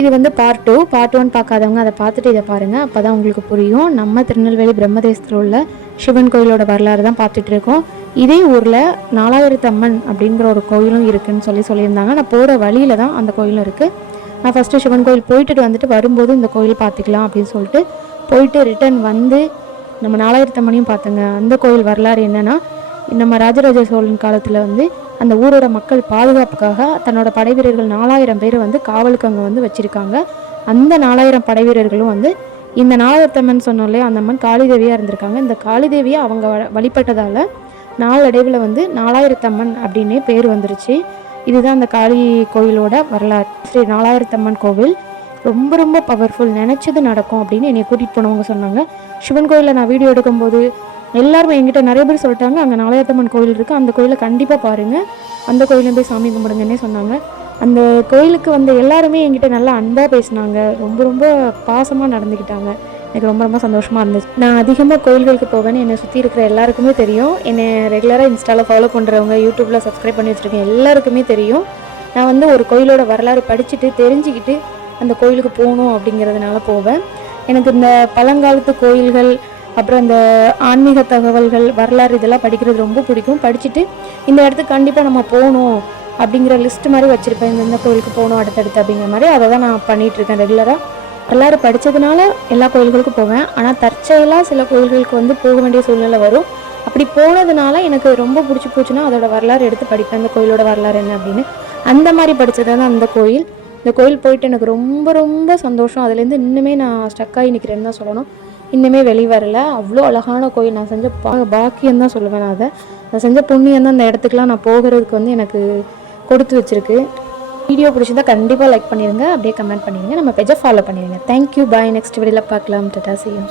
இது வந்து பார்ட் 1 பார்க்காதவங்க அதை பார்த்துட்டு இதை பாருங்கள். அப்போ தான் உங்களுக்கு புரியும். நம்ம திருநெல்வேலி பிரம்மதேசத்தில் உள்ள சிவன் கோயிலோட வரலாறு தான் பார்த்துட்டு இருக்கோம். இதே ஊரில் 4000 அம்மன் அப்படிங்கிற ஒரு கோயிலும் இருக்குதுன்னு சொல்லியிருந்தாங்க. நான் போகிற வழியில் தான் அந்த கோயிலும் இருக்குது. நான் ஃபஸ்ட்டு சிவன் கோயில் போயிட்டு வந்துட்டு வரும்போது இந்த கோயில் பார்த்துக்கலாம் அப்படின்னு சொல்லிட்டு போயிட்டு ரிட்டன் வந்து நம்ம 4000 அம்மனையும் பார்த்துங்க. அந்த கோயில் வரலாறு என்னென்னா, நம்ம ராஜராஜ சோழன் காலத்தில் வந்து அந்த ஊரோட மக்கள் பாதுகாப்புக்காக தன்னோட படை வீரர்கள் 4000 பேர் வந்து காவலுக்கு அங்கே வந்து வச்சுருக்காங்க. அந்த 4000 படை வீரர்களும் வந்து இந்த 4000 அம்மன் சொன்னோம் இல்லையா, அந்த அம்மன் காளிதேவியாக இருந்திருக்காங்க. இந்த காளிதேவியை அவங்க வழிபட்டதால் நாளடைவில் வந்து 4000 அம்மன் அப்படின்னே பேர் வந்துருச்சு. இதுதான் அந்த காளி கோயிலோட வரலாறு. ஸ்ரீ 4000 அம்மன் கோவில் ரொம்ப ரொம்ப பவர்ஃபுல், நினச்சது நடக்கும் அப்படின்னு என்னை கூட்டிகிட்டு போனவங்க சொன்னாங்க. சிவன் கோயிலில் நான் வீடியோ எடுக்கும்போது எல்லாருமே என்கிட்ட நிறைய பேர் சொல்லிட்டாங்க, அங்கே 4000 அம்மன் கோயில் இருக்குது, அந்த கோயிலை கண்டிப்பாக பாருங்கள், அந்த கோயிலையும் போய் சாமி கும்பிடுங்கன்னே சொன்னாங்க. அந்த கோயிலுக்கு வந்து எல்லாருமே என்கிட்ட நல்லா அன்பாக பேசினாங்க, ரொம்ப ரொம்ப பாசமாக நடந்துக்கிட்டாங்க. எனக்கு ரொம்ப ரொம்ப சந்தோஷமாக இருந்துச்சு. நான் அதிகமாக கோயில்களுக்கு போவேன்னு என்னை சுற்றி இருக்கிற எல்லாருக்குமே தெரியும். என்னை ரெகுலராக இன்ஸ்டாவில் ஃபாலோ பண்ணுறவங்க, யூடியூப்பில் சப்ஸ்கிரைப் பண்ணி வச்சுருக்கேன் எல்லாருக்குமே தெரியும். நான் வந்து ஒரு கோயிலோட வரலாறு படிச்சுட்டு தெரிஞ்சுக்கிட்டு அந்த கோயிலுக்கு போகணும் அப்படிங்கிறதுனால போவேன். எனக்கு இந்த பழங்காலத்து கோயில்கள், அப்புறம் இந்த ஆன்மீக தகவல்கள், வரலாறு இதெல்லாம் படிக்கிறது ரொம்ப பிடிக்கும். படிச்சுட்டு இந்த இடத்துக்கு கண்டிப்பாக நம்ம போகணும் அப்படிங்கிற லிஸ்ட் மாதிரி வச்சுருப்பேன். இந்த கோயிலுக்கு போகணும் அடுத்தடுத்து அப்படிங்கிற மாதிரி. அதை தான் நான் பண்ணிகிட்ருக்கேன் ரெகுலராக. வரலாறு படித்ததுனால எல்லா கோயில்களுக்கும் போவேன். ஆனால் தற்செயலாக சில கோயில்களுக்கு வந்து போக வேண்டிய சூழ்நிலை வரும். அப்படி போனதுனால எனக்கு ரொம்ப பிடிச்சி போச்சுன்னா அதோட வரலாறு எடுத்து படிப்பேன், இந்த கோயிலோட வரலாறு என்ன அப்படின்னு. அந்த மாதிரி படித்தது தான் அந்த கோயில். இந்த கோயில் போயிட்டு எனக்கு ரொம்ப ரொம்ப சந்தோஷம். அதுலேருந்து இன்னுமே நான் ஸ்டக்காகி நிற்கிறேன்னு தான் சொல்லணும். இன்னுமே வெளிவரல. அவ்வளோ அழகான கோயில். நான் செஞ்ச பாக்கியம் தான் சொல்லுவேன். நான் செஞ்ச புண்ணியம் தான் அந்த இடத்துக்குலாம் நான் போகிறதுக்கு வந்து எனக்கு கொடுத்து வச்சுருக்கு. வீடியோ பிடிச்சிருந்தா கண்டிப்பாக லைக் பண்ணிடுங்க, அப்படியே கமெண்ட் பண்ணிடுங்க, நம்ம பேஜை ஃபாலோ பண்ணிடுங்க. தேங்க்யூ, பாய். நெக்ஸ்ட் வீடியோவில் பார்க்கலாம். Tata, see you.